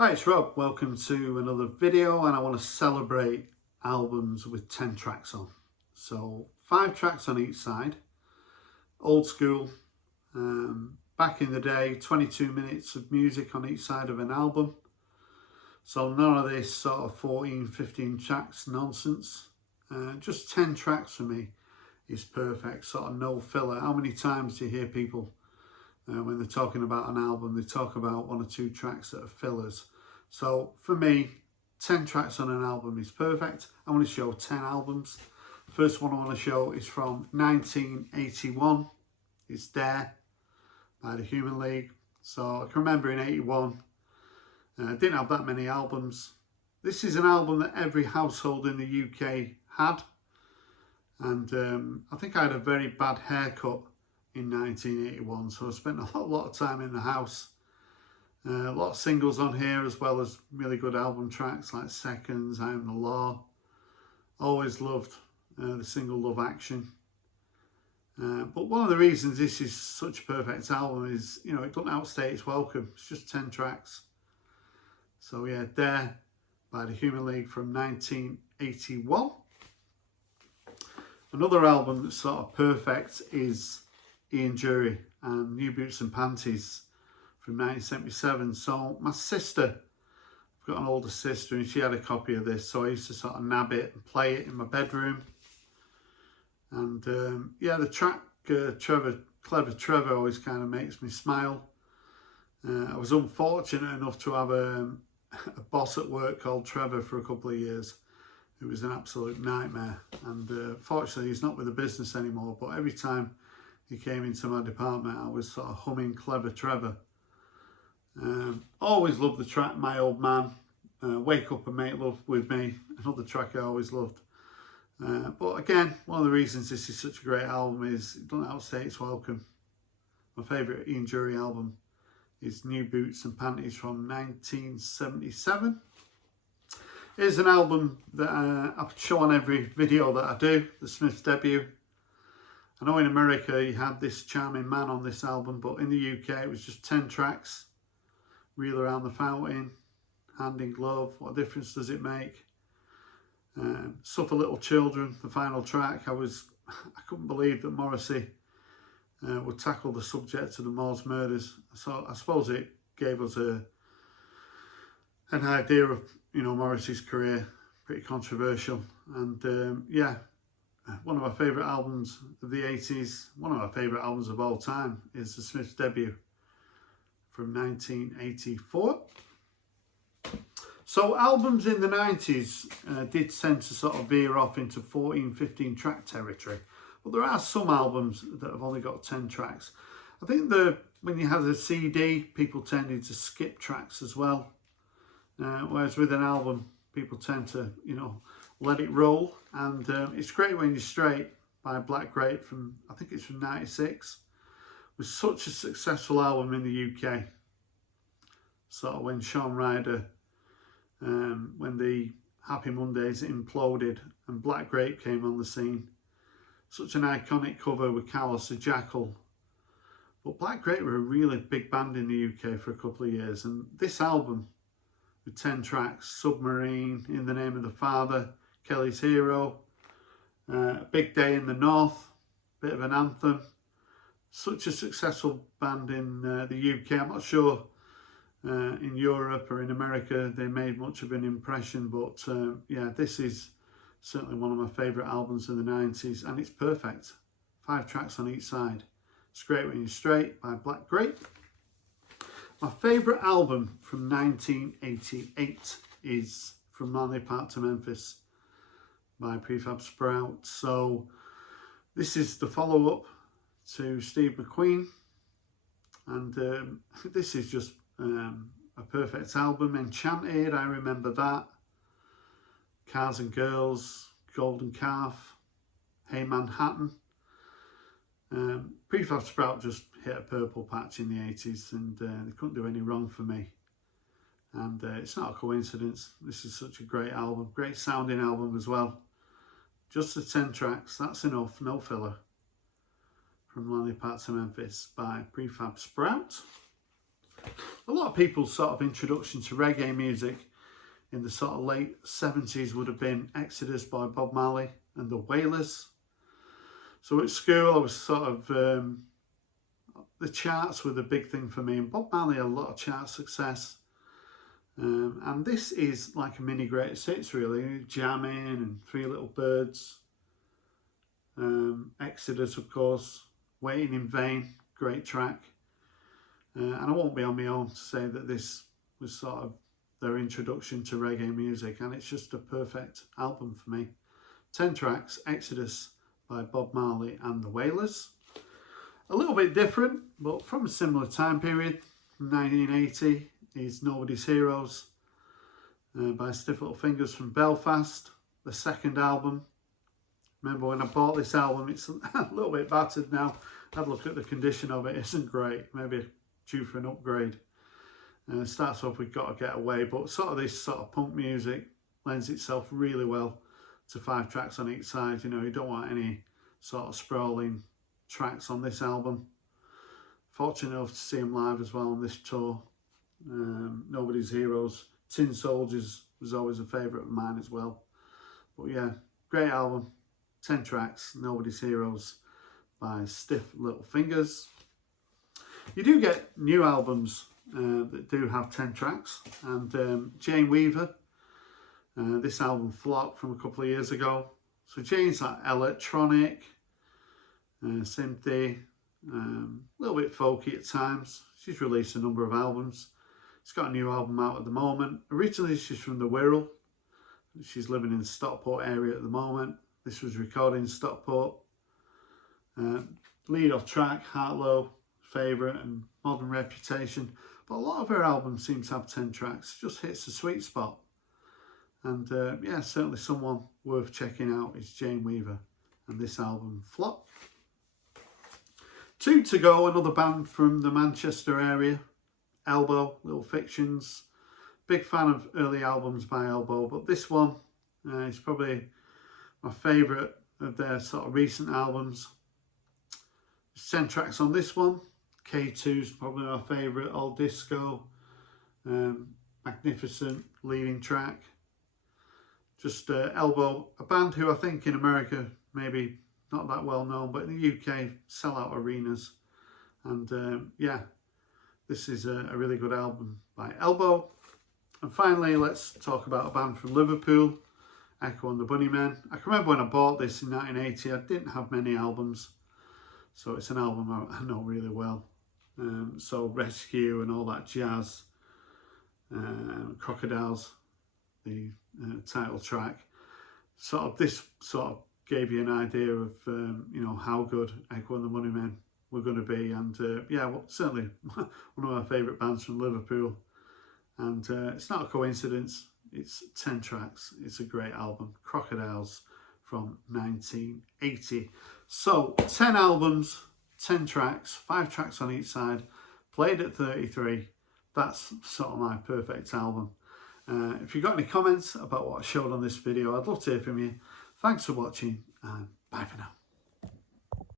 Hi, it's Rob. Welcome to another video, and I want to celebrate albums with 10 tracks on. So 5 tracks on each side, old school. Back in the day, 22 minutes of music on each side of an album. So none of this sort of 14, 15 tracks nonsense. Just 10 tracks for me is perfect, sort of no filler. How many times do you hear people when they're talking about an album, they talk about 1 or 2 tracks that are fillers? So for me, 10 tracks on an album is perfect. I want to show 10 albums. First one I want to show is from 1981. It's Dare by the Human League. So I can remember in 81, didn't have that many albums. This is an album that every household in the UK had. And I think I had a very bad haircut in 1981, so I spent a lot of time in the house. A lot of singles on here, as well as really good album tracks like Seconds, I Am the Law. Always loved the single Love Action. But one of the reasons this is such a perfect album is, it doesn't outstay its welcome. It's just 10 tracks. So yeah, Dare by the Human League from 1981. Another album that's sort of perfect is Ian Dury and New Boots and Panties from 1977. So my sister, I've got an older sister, and she had a copy of this, so I used to sort of nab it and play it in my bedroom. And yeah, the track Clever Trevor always kind of makes me smile. I was unfortunate enough to have a boss at work called Trevor for a couple of years. It was an absolute nightmare, and fortunately he's not with the business anymore, but every time he came into my department I was sort of humming Clever Trevor. Always loved the track My Old Man, Wake Up and Make Love With Me, another track I always loved. But again, one of the reasons this is such a great album is it doesn't outstay its welcome. My favourite Ian Dury album is New Boots and Panties from 1977. Here's an album that I show on every video that I do, the Smiths' debut. I know in America you had this charming man on this album, but in the UK it was just 10 tracks. Reel Around the Fountain, Hand in Glove, What Difference Does It Make? Suffer Little Children, the final track. I couldn't believe that Morrissey would tackle the subject of the Moors murders. So I suppose it gave us an idea of Morrissey's career. Pretty controversial, and yeah, one of my favourite albums of the 80s, one of my favourite albums of all time, is the Smiths' debut from 1984. So albums in the 90s did tend to sort of veer off into 14, 15 track territory, but there are some albums that have only got 10 tracks. I think when you have the CD, people tended to skip tracks as well, whereas with an album, people tend to, let it roll. And it's Great When You're Straight by Black Grape from, I think it's from 96. It was such a successful album in the UK. Sort of when Shaun Ryder, when the Happy Mondays imploded and Black Grape came on the scene. Such an iconic cover with Carlos the Jackal. But Black Grape were a really big band in the UK for a couple of years, and this album with 10 tracks, Submarine, In the Name of the Father, Kelly's Hero, Big Day in the North, bit of an anthem. Such a successful band in the UK. I'm not sure in Europe or in America they made much of an impression, but yeah, this is certainly one of my favourite albums of the 90s, and it's perfect. 5 tracks on each side. It's Great When You're Straight by Black Grape. My favourite album from 1988 is From Manly Park to Memphis by Prefab Sprout. So this is the follow-up to Steve McQueen, and this is just a perfect album. Enchanted, I remember that. Cars and Girls, Golden Calf, Hey Manhattan. Prefab Sprout just hit a purple patch in the 80s, and they couldn't do any wrong for me. And it's not a coincidence. This is such a great album, great sounding album as well. Just the 10 tracks, that's enough, no filler. From Manly Park to Memphis by Prefab Sprout. A lot of people's sort of introduction to reggae music in the sort of late 70s would have been Exodus by Bob Marley and the Wailers. So at school I was sort of, the charts were the big thing for me, and Bob Marley had a lot of chart success. And this is like a mini greatest hits really, Jamming and Three Little Birds. Exodus of course, Waiting in Vain, great track. And I won't be on my own to say that this was sort of their introduction to reggae music, and it's just a perfect album for me. 10 tracks, Exodus by Bob Marley and the Wailers. A little bit different, but from a similar time period, 1980, is Nobody's Heroes by Stiff Little Fingers from Belfast, the second album. Remember when I bought this album, it's a little bit battered now. I'd look at the condition of it, it isn't great, maybe due for an upgrade. It starts off with Gotta Get Away, but sort of this sort of punk music lends itself really well to 5 tracks on each side. You know, you don't want any sort of sprawling tracks on this album. Fortunate enough to see him live as well on this tour. Nobody's Heroes. Tin Soldiers was always a favourite of mine as well. But yeah, great album. 10 tracks, Nobody's Heroes by Stiff Little Fingers. You do get new albums that do have 10 tracks, and Jane Weaver, this album flopped from a couple of years ago. So Jane's like electronic, synthy, a little bit folky at times. She's released a number of albums. She's got a new album out at the moment. Originally she's from the Wirral. She's living in the Stockport area at the moment. This was recorded in Stockport. Lead off track, Heart Low, Favourite and Modern Reputation. But a lot of her albums seem to have 10 tracks. Just hits the sweet spot. And yeah, certainly someone worth checking out is Jane Weaver and this album, Flop. 2 to go, another band from the Manchester area, Elbow, Little Fictions. Big fan of early albums by Elbow, but this one is probably my favourite of their sort of recent albums. There's 10 tracks on this one. K2's probably my favourite, Old Disco, magnificent leading track. Just Elbow, a band who I think in America maybe not that well known, but in the UK sell out arenas. And yeah, this is a really good album by Elbow. And finally, let's talk about a band from Liverpool, Echo and the Bunnymen. I can remember when I bought this in 1980, I didn't have many albums, so it's an album I know really well. So Rescue and all that jazz, Crocodiles, the title track. This sort of gave you an idea of you know, how good Echo and the Bunnymen were going to be, and yeah, well, certainly one of my favourite bands from Liverpool. And it's not a coincidence, it's 10 tracks, it's a great album, Crocodiles from 1980. So 10 albums, 10 tracks, 5 tracks on each side, played at 33. That's sort of my perfect album. If you've got any comments about what I showed on this video, I'd love to hear from you. Thanks for watching, and bye for now.